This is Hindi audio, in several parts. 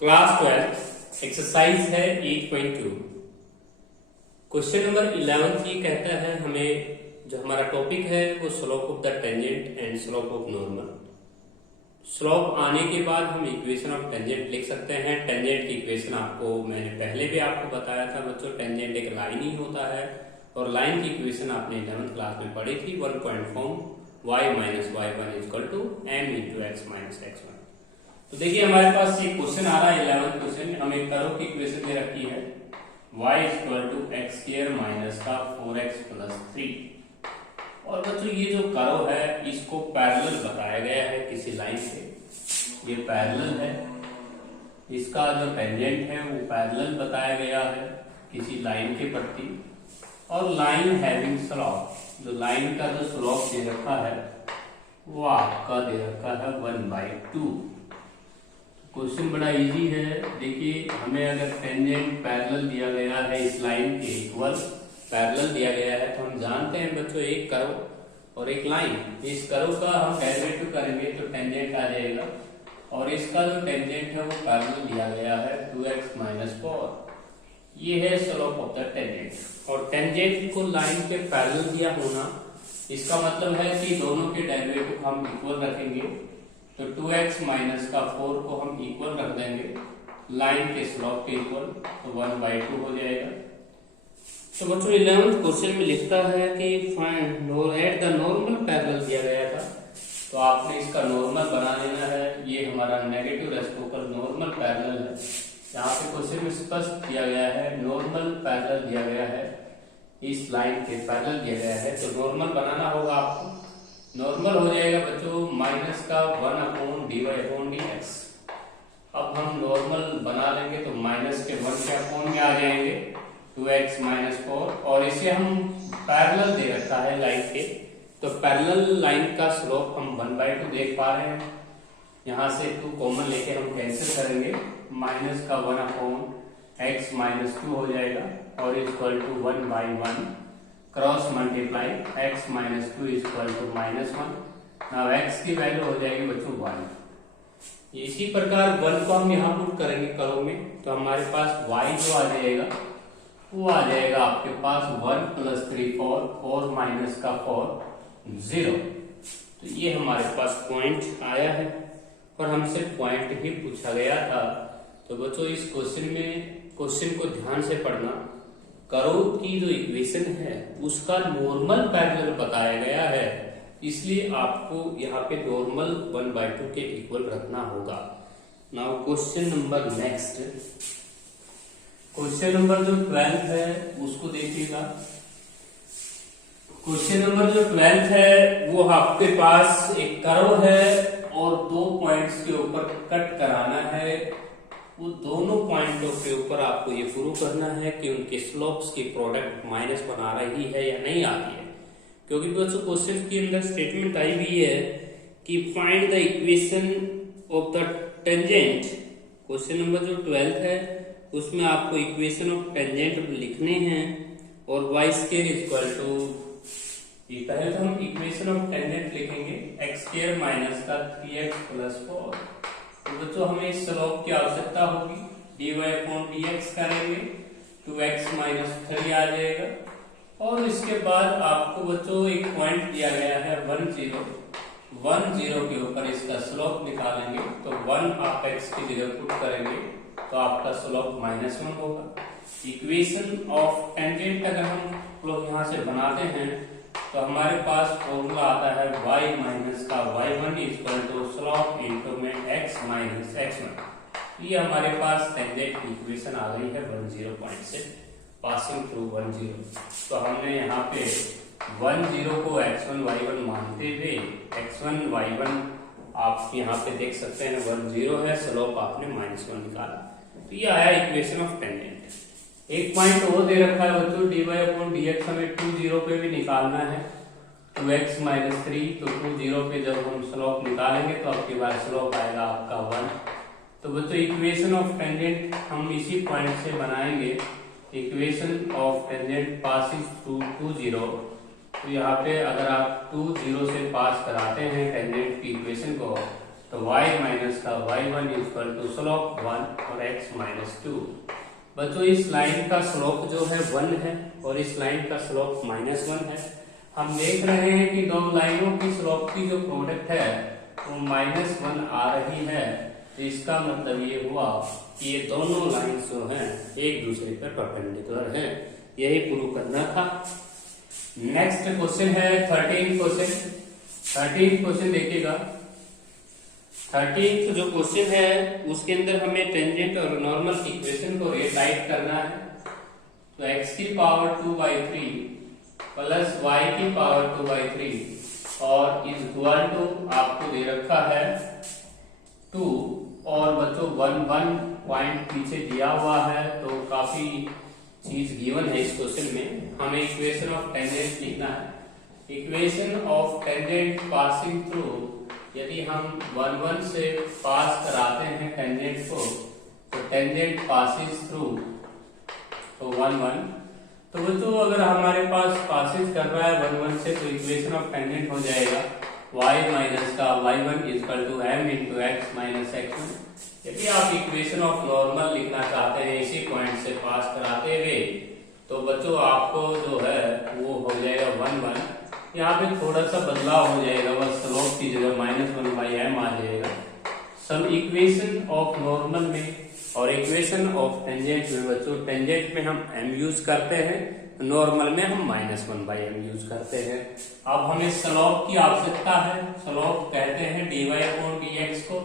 क्लास 12 एक्सरसाइज है 8.2। क्वेश्चन नंबर 11 ये कहता है हमें जो हमारा टॉपिक है वो slope of the tangent and slope of normal. Slope आने के बाद हम इक्वेशन ऑफ टेंजेंट लिख सकते हैं। टेंजेंट की इक्वेशन आपको मैंने पहले भी आपको बताया था बच्चों, टेंजेंट एक लाइन ही होता है और लाइन की इक्वेशन आपने 11th क्लास में पढ़ी थी। 1 point form y minus Y one equal to m into X minus X one. तो देखिए हमारे पास ये क्वेश्चन आ रहा है 11th क्वेश्चन। हमें कर्व की इक्वेशन दे रखी है y equal to X square minus का 4x प्लस 3। और बच्चों ये जो कर्व है इसको पैरेलल बताया गया है किसी लाइन से, ये पैरेलल है। इसका जो टेंजेंट है वो पैरेलल बताया गया है किसी लाइन के प्रति। और लाइन हैविंग स्लोप, जो लाइन का जो स्लोप दे रखा है वो आपका दे रखा है 1/2। क्वेश्चन बड़ा इजी है। देखिए हमें अगर टेंजेंट पैरेलल दिया गया है इस लाइन के इक्वल पैरेलल दिया गया है तो हम जानते हैं बच्चों एक कर्व और एक लाइन। इस कर्व का हम डेरिवेटिव करेंगे तो टेंजेंट आ जाएगा और इसका जो टेंजेंट है वो पैरेलल दिया गया है 2x माइनस 4। ये है स्लोप ऑफ द टेंजेंट। और टेंजेंट को लाइन के पैरेलल दिया होना इसका मतलब है कि दोनों के डेरिवेटिव हम इक्वल रखेंगे। तो 2x माइनस का 4 को हम इक्वल रख देंगे लाइन के स्लोप के इक्वल, तो 1/2 हो जाएगा। तो बच्चों 11th क्वेश्चन में लिखता है कि find at the normal parallel दिया गया था, तो आपने इसका नॉर्मल बना लेना है। ये हमारा नेगेटिव रेसिप्रोकल नॉर्मल पैरेलल है। यहाँ पे क्वेश्चन में स्पष्ट दिया गया है नॉर्मल पैरेलल दिया गया है, इस लाइन के पैरेलल दिया गया है। तो नॉर्मल बनाना होगा आपको। नॉर्मल हो जाएगा बच्चों माइनस का 1/dy/dx। अब हम नॉर्मल बना लेंगे तो माइनस के 1 के अपॉन में आ जाएंगे 2x माइनस 4। और इसे हम पैरेलल दे रखा है लाइन के, तो पैरेलल लाइन का स्लोप हम 1/2 देख पा रहे हैं। यहाँ से 2 कॉमन लेके हम कैंसिल करेंगे, माइनस का 1/x माइनस 2 हो जाएगा और equal to 1/1 cross multiply x minus 2 equal to -1। Now x की वैल्यू हो जाएगी बच्चों 1। इसी प्रकार 1 को हम यहाँ पुट करेंगे कर्व में, तो हमारे पास y जो आ जाएगा वो आ जाएगा आपके पास 1 प्लस 3 4 माइनस का 4 0। तो ये हमारे पास पॉइंट आया है और हमसे पॉइंट ही पूछा गया था। तो बच्चों इस क्वेश्चन को ध्यान से पढ़ना। कर्व की जो इक्वेशन है उसका नॉर्मल पैरेलल बताया गया है, इसलिए आपको यहाँ पे नॉर्मल 1/2 के इक्वल रखना होगा। Now question number next, question number जो 12 है उसको देखिएगा। क्वेश्चन नंबर जो 12 है वो आपके पास एक कर्व है और 2 पॉइंट्स के ऊपर कट कराना है। वो दोनों पॉइंटों के ऊपर आपको ये प्रूव करना है कि उनके स्लोप्स की प्रोडक्ट -1 आ रही है या नहीं आती है। क्योंकि दोस्तों क्वेश्चन के अंदर स्टेटमेंट आई हुई है कि find the equation of the tangent. Question number जो 12 है उसमें आपको इक्वेशन ऑफ टेंजेंट लिखने हैं और y स्क्वायर इक्वल टू, ये पहले तो हम इक्वेशन ऑफ टेंजेंट लिखेंगे x स्क्वायर माइनस का 3x प्लस 4। तो बच्चों हमें इस स्लोप की आवश्यकता होगी, dy/dx करेंगे 2x माइनस 3 आ जाएगा। और इसके बाद आपको बच्चों एक पॉइंट दिया गया है 1 0 के ऊपर इसका स्लोप निकालेंगे। तो 1 आप x की जगह पुट करेंगे तो आपका स्लोप -1 होगा। इक्वेशन ऑफ टेंजेंट अगर हम लोग यहाँ से बनाते हैं तो हमारे पास फॉर्मूला आता है y माइनस का y1 equal to slope into में x माइनस x1। ये हमारे पास टेंजेंट की इक्वेशन आ गई है 10 पॉइंट से पासिंग थ्रू 10। तो हमने यहाँ पे 10 को x1 y1 मानते हुए x1 y1 आप यहाँ पे देख सकते हैं 10 है, स्लोप आपने -1 निकाला। तो ये आया इक्वेशन ऑफ टेंजेंट। एक पॉइंट वो दे रखा है बच्चों dy/dx हमें 2 0 पे भी निकालना है 2x माइनस 3। तो 2 0 पे जब हम स्लोप निकालेंगे तो आपके पास स्लोप आएगा आपका 1। तो बच्चों इक्वेशन ऑफ टेंजेंट हम इसी पॉइंट से बनाएंगे। Equation of tangent passing through 2 0। तो यहाँ पे अगर आप 2 0 से पास कराते हैं टेंजेंट की इक्वेशन को तो y माइनस का y1 इक्वल टू स्लोप 1 और x माइनस 2। बच्चों इस लाइन का स्लोप जो है 1 है और इस लाइन का स्लोप माइनस 1 है। हम देख रहे हैं कि दो लाइनों की स्लोप की जो प्रोडक्ट है वो माइनस 1 आ रही है, तो इसका मतलब ये हुआ कि ये दोनों लाइन्स जो हैं एक दूसरे पर परपेंडिकुलर हैं। यही प्रूव करना था। नेक्स्ट क्वेश्चन है 13 क्वेश्चन देखिएगा। 13 जो क्वेश्चन है उसके अंदर हमें टेंजेंट और नॉर्मल इक्वेशन को रिटाइप करना है। तो x की पावर 2/3 प्लस y की पावर 2/3 और इज इक्वल टू आपको दे रखा है 2 और बच्चों 1 पॉइंट पीछे दिया हुआ है, तो काफी चीज गिवन है इस क्वेश्चन में। हमें इक्वेशन ऑफ टेंजेंट लिखना है। Equation of tangent passing through, यदि हम 1 से पास कराते हैं टेंजेंट को, तो टेंजेंट पासिस थ्रू तो 1 तो बच्चों अगर हमारे पास पासिस कर रहा है 1 से, तो इक्वेशन ऑफ टेंजेंट हो जाएगा y माइनस का y1 equal to m into X minus x1। यदि आप इक्वेशन ऑफ नॉर्मल लिखना चाहते हैं इसी पॉइंट से पास कराते हुए, तो बच्चों आपको जो है वो हो जाएगा 1 यहाँ पे थोड़ा सा बदलाव हो जाएगा, बस स्लोप की जगह -1/m आ जाएगा। सम इक्वेशन ऑफ नॉर्मल में और इक्वेशन ऑफ टेंजेंट में, बच्चों टेंजेंट में हम m यूज करते हैं, नॉर्मल में हम -1/m यूज करते हैं। अब हमें स्लोप की आवश्यकता है। स्लोप कहते हैं dy/dx को।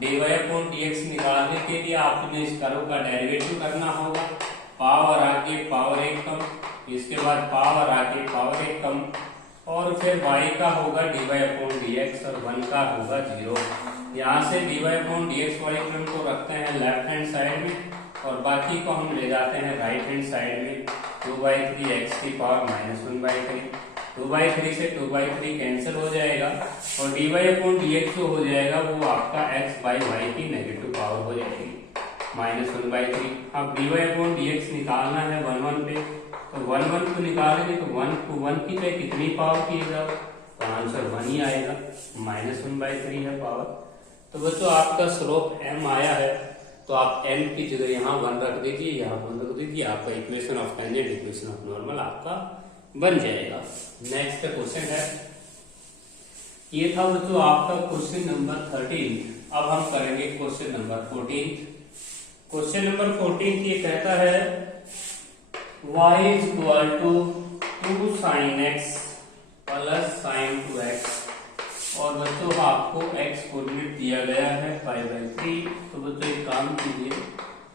dy/dx निकालने के लिए आपने इस कर्व का डेरिवेटिव करना होगा। पावर आगे पावर 1 कम, इसके बाद पावर आगे पावर 1 कम, और फिर y का होगा dy/dx और 1 का होगा 0। यहाँ से dy/dx वाले टर्म को रखते हैं लेफ्ट हैंड साइड में और बाकी को हम ले जाते हैं राइट हैंड साइड में। 2/3 x की पावर -1/3, 2/3 से 2/3 कैंसिल हो जाएगा और dy/dx जो हो जाएगा वो आपका x/y की नेगेटिव पावर हो जाएगी -1/3। अब dy/dx निकालना है 1 पे, तो 1 को निकालेंगे तो 1 की पे कितनी पावर किएगा, तो आंसर 1 ही आएगा, -1/3 है पावर। तो बच्चों आपका स्लोप m आया है, तो आप m की जगह यहाँ 1 रख दीजिए, यहाँ 1 रख दीजिए, आपका equation of tangent equation of normal आपका बन जाएगा। नेक्स्ट क्वेश्चन है, ये था बच्चों आपका क्वेश्चन नंबर 13। अब हम करेंगे क्वेश्चन नंबर 14। क्वेश्चन नंबर 14 ये कहता है y is equal to 2 sin x plus sin 2x, और बच्चों आपको x कोऑर्डिनेट दिया गया है 5/3। तो बच्चों एक काम कीजिए,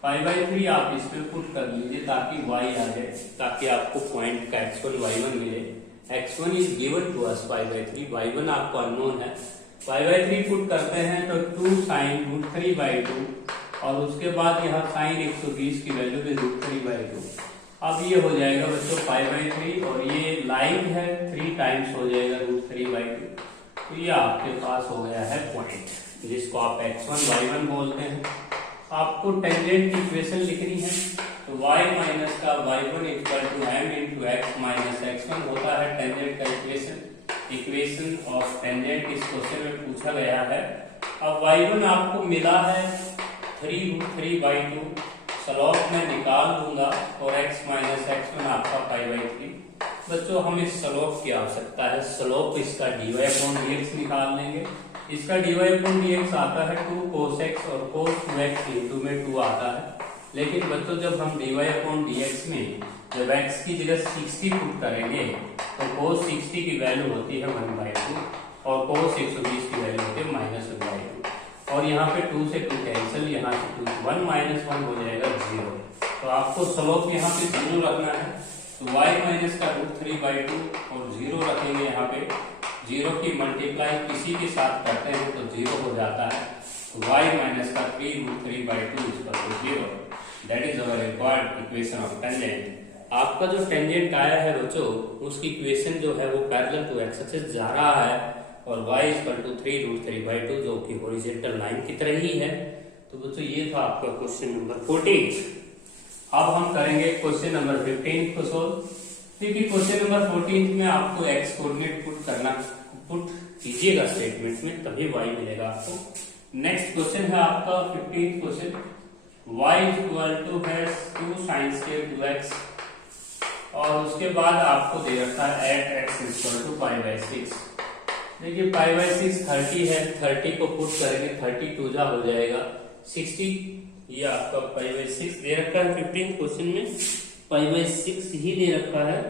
5/3 आप इस पे पुट कर लीजिए ताकि y आ जाए, ताकि आपको पॉइंट का x1 y1 मिले। x1 is given to us 5/3, y1 आपको अननोन है। 5/3 पुट करते हैं तो 2 sin √3/2 और उसके बाद यहाँ sin 120 की वैल्यू भी √3/2। अब ये हो जाएगा बच्चों 5/3 और ये लाइन है 3 टाइम्स हो जाएगा √3/2। तो ये आपके पास हो गया है पॉइंट, जिसको आप x1 y1 बोलते हैं। आपको टेंजेंट की इक्वेशन लिखनी है, तो y माइनस का y1 equal to m into X minus x1 होता है टेंजेंट का इक्वेशन। इक्वेशन ऑफ टेंजेंट इस क्वेश्चन में पूछा गया है। अब y1 आपको मिला है 3√3/2, स्लोप में निकाल दूंगा और x माइनस x1 आपका 5/3। बच्चों हमें स्लोप की आवश्यकता है, स्लोप इसका dy/dx निकाल लेंगे। इसका dy/dx आता है 2 cos x और cos 2x इंटू में 2 आता है। लेकिन बच्चों जब हम dy/dx में जब x की जगह 60 पुट करेंगे तो cos 60 की वैल्यू होती है 1/2 और cos 120 की वैल्यू होती है -1/2, और यहाँ पे 2 से 2 कैंसिल, यहाँ से 2 1 -1 हो जाएगा 0। तो आपको स्लोप यहाँ पे 0 रखना है, तो y माइनस का √3/2 और 0 रखेंगे। यहाँ पे 0 की मल्टीप्लाई किसी के साथ करते हैं तो 0 हो जाता है, तो y माइनस का 3√3/2 equal to 0। That is our required equation of tangent. आपका जो टेंजेंट आया है बच्चों, उसकी इक्वेशन जो है वो पैरेलल टू एक्स एक्सिस जा रहा है और y इक्वल टू 3√3/2 जो कि हॉरिजॉन्टल लाइन की तरह ही है। तो बच्चों ये था आपका क्वेश्चन नंबर 14। अब हम करेंगे क्वेश्चन नंबर 15 को सोल्व। देखिए क्वेश्चन नंबर 14 में आपको x कोऑर्डिनेट पुट कीजिएगा स्टेटमेंट में, तभी y मिलेगा आपको। नेक्स्ट क्वेश्चन है आपका 15th question, y equal to है 2 sin स्क्वायर 2x, और उसके बाद आपको दे रखा है 8x इक्वल टू π/6। देखिए π/6 30 है, 30 को पुट करेंगे 30 टू जा हो जाएगा 60, ये आपका π/6 दे रखा है 15th क्वेश्चन में, π/6 ही दे रखा है,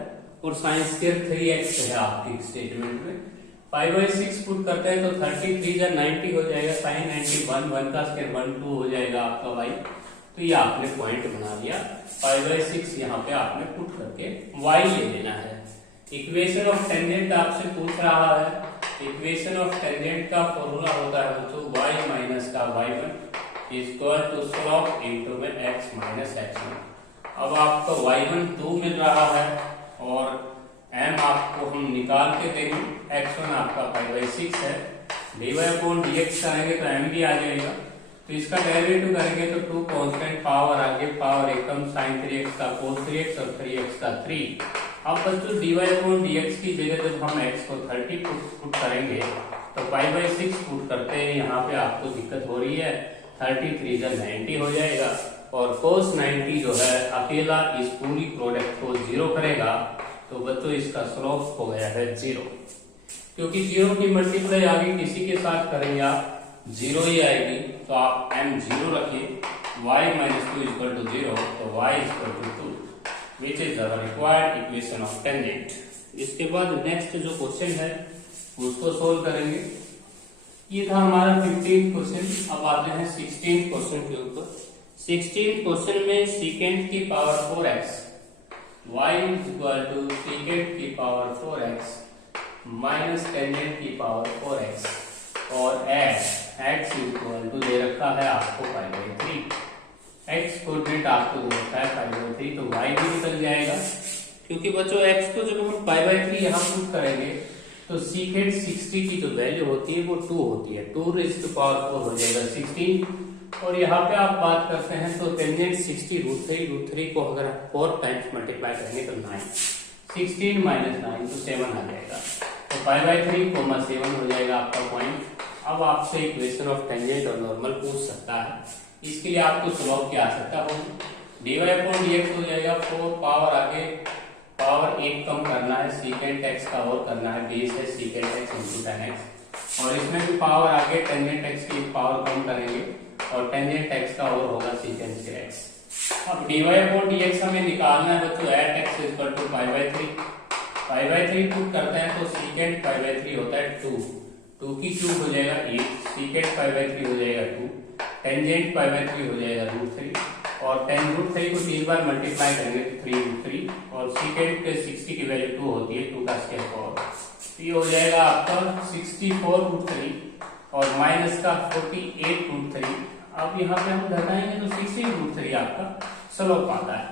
और sin स्क्वायर 3x है आपकी स्टेटमेंट में। π/6 पुट करते हैं तो 30 3 जा 90 हो जाएगा, sin 90 1 का स्क्वायर 1 2 हो जाएगा आपका y। तो ये आपने पॉइंट बना लिया, π/6 यहाँ पे आपने पुट करके y ले लेना है। इक्वेशन ऑफ टेंजेंट आपसे पूछ रहा है, इक्वेशन ऑफ टेंजेंट का फॉर्मूला होता है बच्चों y माइनस का y1 equal to slope into में x माइनस x1। अब आपका y1 2 मिल रहा है और m आपको हम निकाल के देंगे, x1 आपका π/6 है, dy/dx करेंगे तो m भी आ जाएगा, तो इसका डेरिवेटिव करेंगे तो 2 कांस्टेंट पावर आगे, पावर एकदम sin 3x का cos 3x और 3x का 3। अब बच्चों dy/dx की जगह जब हम x को 30 पुट करेंगे तो π/6 पुट करते हैं, यहाँ पे आपको दिक्कत हो रही है, 30 3 जा 90 हो जाएगा, और cos 90 जो है अकेला इस पूरी प्रोडक्ट को 0 करेगा, तो बच्चों इसका स्लोप हो गया है 0। क्योंकि 0 की मल्टीप्लाई आगे किसी के साथ करेंगे आप 0 ही आएगी, तो आप m 0 रखिए, y माइनस 2 इक्वल टू 0, तो y equal to 2 which is our required equation of tangent. इसके बाद नेक्स्ट जो क्वेश्चन है उसको सोल्व करेंगे। ये था हमारा 15th क्वेश्चन। अब आते हैं 16th क्वेश्चन के ऊपर। 16th क्वेश्चन में सेकेंड की power 4x, y equal to second की पावर 4x माइनस टेंजेंट की पावर 4x, और x इक्वल टू दे रखा है आपको π/3, x कोऑर्डिनेट आपको दे रखा है π/3, तो y भी निकल जाएगा, क्योंकि बच्चों x को जब हम π/3 यहाँ पुट करेंगे तो सीकेंड 60 की जो वैल्यू होती है वो 2 होती है, 2 रेज़ टू पावर 4 हो जाएगा 16, और यहाँ पे आप बात करते हैं तो टेंजेंट 60 √3 को अगर 4 टाइम्स मल्टीप्लाई करेंगे तो 9, 16 माइनस 9 तो 7 आ जाएगा, तो π/3 7 हो जाएगा आपका पॉइंट। अब आपसे इक्वेशन ऑफ टेंजेंट और नॉर्मल पूछ सकता है, इसके लिए आपको स्लोप की आवश्यकता होगी, dy/dx हो जाएगा 4 पावर आगे, पावर 1 कम करना है, सीकेंट x का और करना है, बेस है secant x into tan x, और इसमें भी पावर आगे टेंजेंट x की पावर कम करेंगे और टेंजेंट x का और होगा सीकेंट x। अब dy/dx हमें निकालना है बच्चों, 8x इक्वल टू π/3 पुट करते हैं तो सीकेंट π/3 होता है 2 की क्यूब हो जाएगा 8, सीकेंट π/3 हो जाएगा 2, टेंजेंट π/3 हो जाएगा √3, और tan √3 को 3 बार मल्टीप्लाई करेंगे तो 3√3, और सीकेंट 60 की वैल्यू 2 होती है, 2 का स्क्वायर 4, ये हो जाएगा आपका 64√3 और माइनस का 48√3। अब यहाँ पे हम घटाएंगे तो 16√3 आपका स्लोप आता है।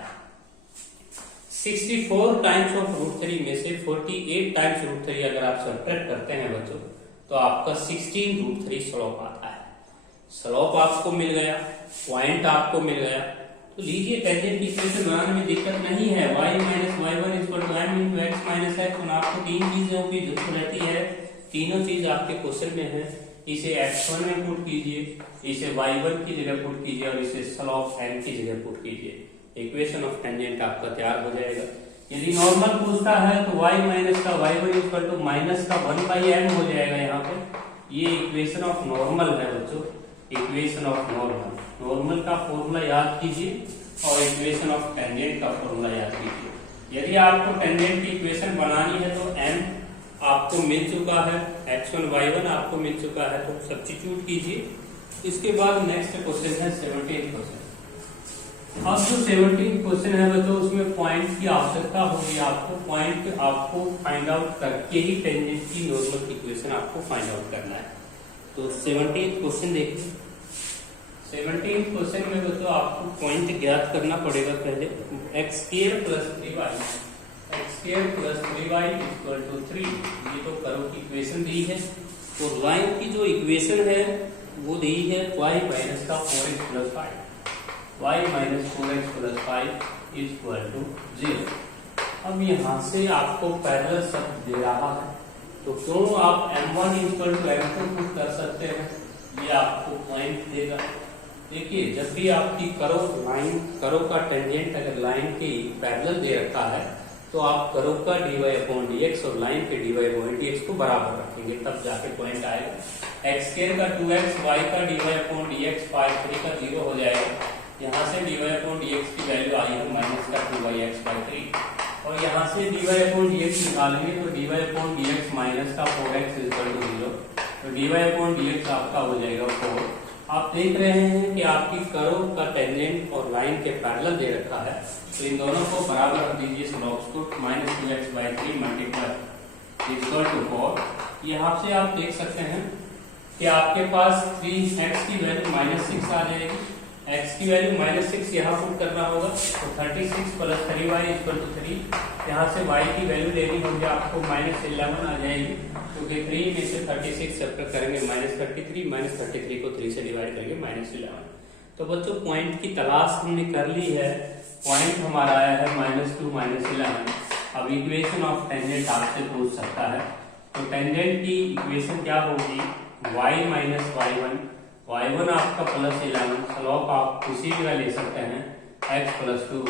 64 टाइम्स ऑफ √3 में से 48 टाइम्स √3 अगर आप सब्ट्रैक्ट करते हैं बच्चों तो आपका 16√3 स्लोप आता है। स्लोप आपको मिल गया, पॉइंट आपको मिल गया, तो लीजिए टेंजेंट की इक्वेशन बनाने में दिक्कत नहीं है। y minus y1 equal to m into x minus x, आपको 3 चीजों की जरूरत रहती है, तीनों चीज आपके क्वेश्चन में है। इसे x1 में पुट कीजिए, इसे y1 की जगह पुट कीजिए, और इसे स्लोप m की जगह पुट कीजिए, इक्वेशन ऑफ टेंजेंट आपका तैयार हो जाएगा। यदि नॉर्मल पूछता है तो y माइनस का y1 इक्वल टू माइनस का 1/m हो जाएगा यहाँ पे। ये इक्वेशन ऑफ नॉर्मल है बच्चों, इक्वेशन ऑफ नॉर्मल। नॉर्मल का फॉर्मूला याद कीजिए और इक्वेशन ऑफ टेंजेंट का फॉर्मूला याद कीजिए। यदि आपको टेंजेंट की इक्वेशन बनानी है तो m आपको मिल चुका है, x1 y1 आपको मिल चुका है, तो सब्स्टिट्यूट कीजिए। इसके बाद नेक्स्ट क्वेश्चन है 17th क्वेश्चन। अब जो 17th क्वेश्चन है बच्चों उसमें पॉइंट की आवश्यकता होगी आपको, पॉइंट आपको फाइंड आउट करके ही टेंजेंट की नॉर्मल इक्वेशन आपको फाइंड आउट करना है। तो 17th क्वेश्चन देखिए। 17th क्वेश्चन में बच्चों आपको पॉइंट ज्ञात करना पड़ेगा पहले। x² + 3y इक्वल टू 3, ये तो कर्व की इक्वेशन दी है, और लाइन की जो इक्वेशन है वो दी है y माइनस का 4x + 5, y minus 4x + 5 equal to 0। अब यहाँ से आपको पैरेलल शब्द दे रहा है, तो क्यों आप m1 equal to m2 put कर सकते हैं, ये आपको पॉइंट देगा। देखिए जब भी आपकी करो का टेंजेंट अगर लाइन के पैरेलल दे रखा है तो आप करो का dy/dx और लाइन के dy/dx को बराबर रखेंगे, तब जाके पॉइंट आएगा। x² का 2x, y का dy/dx, π3 का 0 हो जाएगा। यहाँ से dy/dx की वैल्यू आई है माइनस का 2x/3 और यहाँ से dy/dx निकालेंगे तो dy/dx माइनस का 4x = 0, तो dy/dx आपका हो जाएगा 4। आप देख रहे हैं कि आपकी करो का टेंजेंट और लाइन के पैरेलल दे रखा है, तो इन दोनों को बराबर रख दीजिए स्लोप्स को, -2x/3 मल्टीप्लाई = 4। यहाँ से आप देख सकते हैं कि आपके पास 3x की वैल्यू -6 आ जाएगी, x की वैल्यू -6 यहाँ पुट करना होगा, तो 36 + 3y = 3। यहाँ से y की वैल्यू लेनी होगी आपको -11 आ जाएगी, क्योंकि 3 में से 36 सब्ट्रैक्ट करेंगे -33, -33 को 3 से डिवाइड करेंगे -11। तो बच्चों पॉइंट की तलाश हमने कर ली है, पॉइंट हमारा आया है -2 -11। अब इक्वेशन ऑफ टेंजेंट आपसे पूछ सकता है, तो टेंजेंट की इक्वेशन क्या होगी, y - y1 आपका +11, स्लोप आप किसी भी ले सकते हैं, x + 2,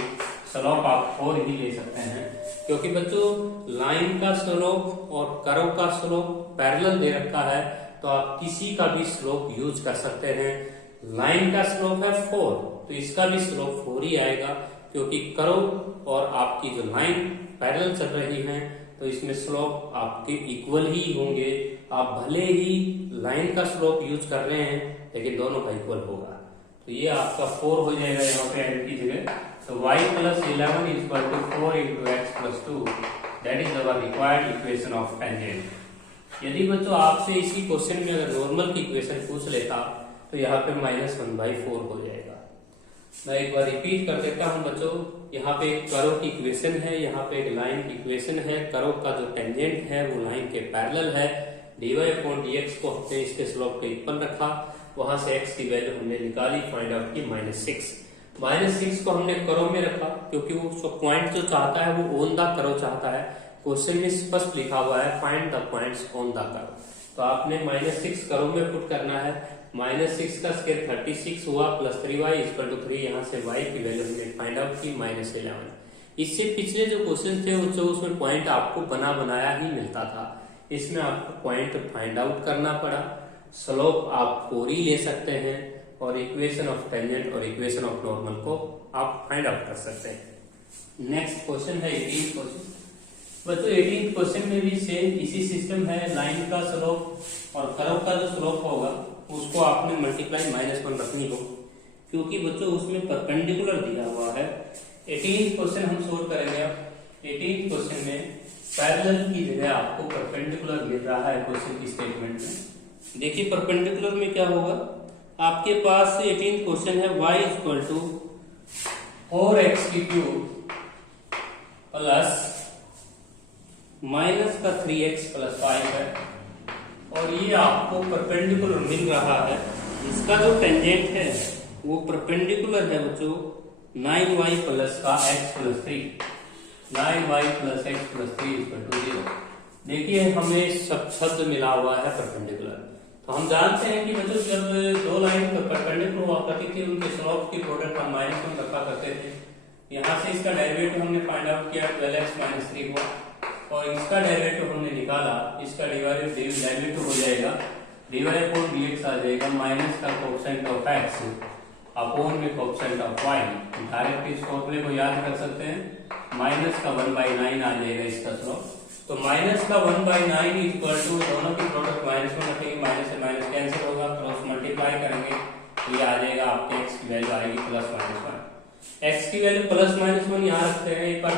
स्लोप आप 4 ही ले सकते हैं, क्योंकि बच्चों लाइन का स्लोप और कर्व का स्लोप पैरेलल दे रखा है, तो आप किसी का भी स्लोप यूज कर सकते हैं। लाइन का स्लोप है 4, तो इसका भी स्लोप 4 ही आएगा, क्योंकि कर्व और आपकी जो लाइन पैरेलल चल रही है, तो इसमें स्लोप आपके इक्वल ही होंगे। आप भले ही लाइन का स्लोप यूज कर रहे हैं, लेकिन दोनों का इक्वल होगा, तो ये आपका 4 हो जाएगा यहाँ पे एड की जगह। तो y + 11 = 4 × x + 2, that is our required equation of tangent. यदि बच्चों आपसे इसी क्वेश्चन में अगर नॉर्मल की इक्वेशन पूछ लेता, तो यहाँ पे -1/4 हो जाएगा। मैं एक बार रिपीट कर देता हूँ बच्चों, यहाँ पे एक कर्व की इक्वेशन है, यहाँ पे एक लाइन की इक्वेशन है। कर्व का जो टेंजेंट है वो लाइन के पैरेलल है, dy/dx को हमने इसके स्लोप को इक्वल रखा, वहां से x की वैल्यू हमने निकाली, फाइंड आउट की -6 को हमने कर्व में रखा, क्योंकि वो पॉइंट जो चाहता है वो ऑन द कर्व चाहता है। क्वेश्चन में स्पष्ट लिखा हुआ है find the points on the curve, तो आपने -6 कर्व में पुट करना है। -6 का स्क्वायर 36 हुआ, +3y = 3, यहाँ से y की वैल्यू हमने फाइंड आउट की -11। इससे पिछले जो क्वेश्चन थे उसमें पॉइंट आपको बना बनाया ही मिलता था, इसमें आपको पॉइंट फाइंड आउट करना पड़ा। स्लोप आप 4 ही ले सकते हैं, और इक्वेशन ऑफ टेंजेंट और इक्वेशन ऑफ नॉर्मल को आप फाइंड आउट कर सकते हैं। नेक्स्ट क्वेश्चन है 18th क्वेश्चन। बच्चों 18th क्वेश्चन में भी सेम इसी सिस्टम है, लाइन का स्लोप और कर्व का जो स्लोप होगा उसको आपने मल्टीप्लाई -1 रखनी हो, क्योंकि बच्चों उसमें परपेंडिकुलर दिया हुआ है। 18th क्वेश्चन हम सोल्व करेंगे। अब 18th क्वेश्चन में पैरेलल की जगह आपको परपेंडिकुलर मिल रहा है क्वेश्चन की स्टेटमेंट में। देखिए परपेंडिकुलर में क्या होगा, आपके पास 18th क्वेश्चन है y = 4x³ प्लस -3x + 5 है, और ये आपको परपेंडिकुलर मिल रहा है। इसका जो टेंजेंट है वो परपेंडिकुलर है बच्चों 9y + x + 3, 9y + x + 3 = 0। देखिए हमें सब शब्द मिला हुआ है परपेंडिकुलर, तो हम जानते हैं कि बच्चों जब दो लाइन परपेंडिकुलर हुआ करती थी, उनके स्लोप की प्रोडक्ट हम -1 रखा करते थे। यहाँ से इसका डेरिवेटिव हमने फाइंड आउट किया, 12x - 3 हुआ, और इसका डेरिवेटिव हमने निकाला, इसका डेरिवेटिव हो जाएगा dy/dx आ जाएगा, माइनस का कोएफिशिएंट ऑफ x अपॉन में कोएफिशिएंट ऑफ y। डायरेक्ट इस फॉर्मूले को याद कर सकते हैं, माइनस का 1/9 आ जाएगा इसका स्लोप। तो माइनस का 1/9 = दोनों की प्रोडक्ट -1 रखेंगे, माइनस से माइनस कैंसिल होगा, क्रॉस मल्टीप्लाई करेंगे, तो ये आ जाएगा आपके x की वैल्यू आएगी +-1। x की वैल्यू +-1 यहाँ रखते हैं, एक बार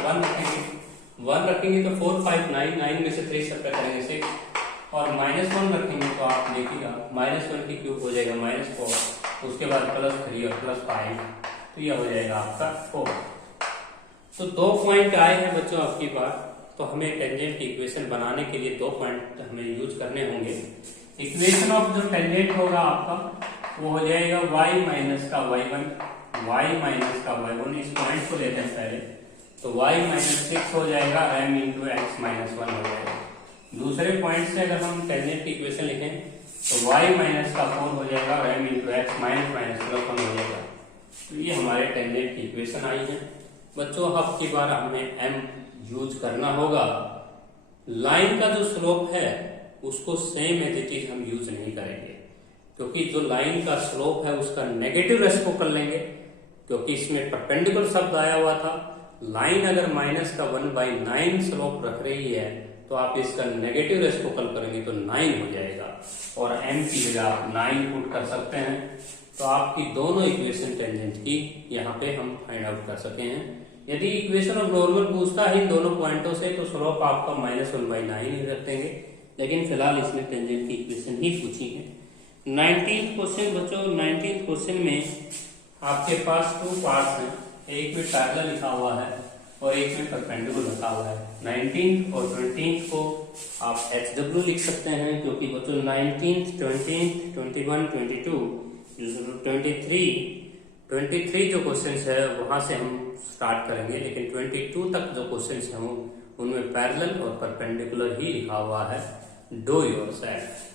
1 रखेंगे तो 4 5 9 में से 3 सब्ट्रैक्ट करेंगे 6, और -1 रखेंगे तो आप देखिएगा -1 की क्यूब हो जाएगा -4, उसके बाद +3 और +5, तो यह हो जाएगा आपका 4। तो 2 पॉइंट आए हैं बच्चों आपकी बात, तो हमें टेंजेंट की इक्वेशन बनाने के लिए 2 पॉइंट हमें यूज करने होंगे। इक्वेशन ऑफ जो टेंजेंट होगा आपका वो हो जाएगा y - का y1, y - का y1, इस पॉइंट को लेते हैं पहले, तो y - 6 हो जाएगा, m × x - 1 हो जाएगा। दूसरे पॉइंट से अगर हम टेंजेंट की इक्वेशन लिखें तो y - का 4 हो जाएगा, माइनस माइनस प्लस 1 हो जाएगा। तो ये हमारे टेंजेंट की इक्वेशन आई है। बच्चों अब की बार हमें m यूज करना होगा। लाइन का जो स्लोप है उसको सेम एज इट इज हम यूज नहीं करेंगे, क्योंकि जो लाइन का स्लोप है उसका नेगेटिव रेस्पो कर लेंगे, क्योंकि इसमें परपेंडिकुलर शब्द आया हुआ था। लाइन अगर माइनस का 1/9 स्लोप रख रही है तो आप इसका नेगेटिव रेस्पोकल करेंगे तो 9 हो जाएगा, और m की जगह आप 9 पुट कर सकते हैं। तो आपकी दोनों इक्वेशन टेंजेंट की यहाँ पे हम फाइंड आउट कर सके हैं। यदि इक्वेशन ऑफ नॉर्मल पूछता है इन दोनों पॉइंटों से तो स्लोप आपका -1/9 ही रख देंगे, लेकिन फिलहाल इसमें टेंजेंट की इक्वेशन ही पूछी है। 19th क्वेश्चन बच्चों, 19th क्वेश्चन में आपके पास 2 पार्ट्स हैं, एक में पैरेलल लिखा हुआ है और एक में परपेंडिकुलर लिखा हुआ है। 19th और 20th को आप HW लिख सकते हैं, क्योंकि बच्चों 19th, 20th, 21, 22, 23 जो क्वेश्चंस है वहां से हम स्टार्ट करेंगे, लेकिन 22 तक जो क्वेश्चंस हैं उनमें पैरेलल और परपेंडिकुलर ही लिखा हुआ है। Do yourself.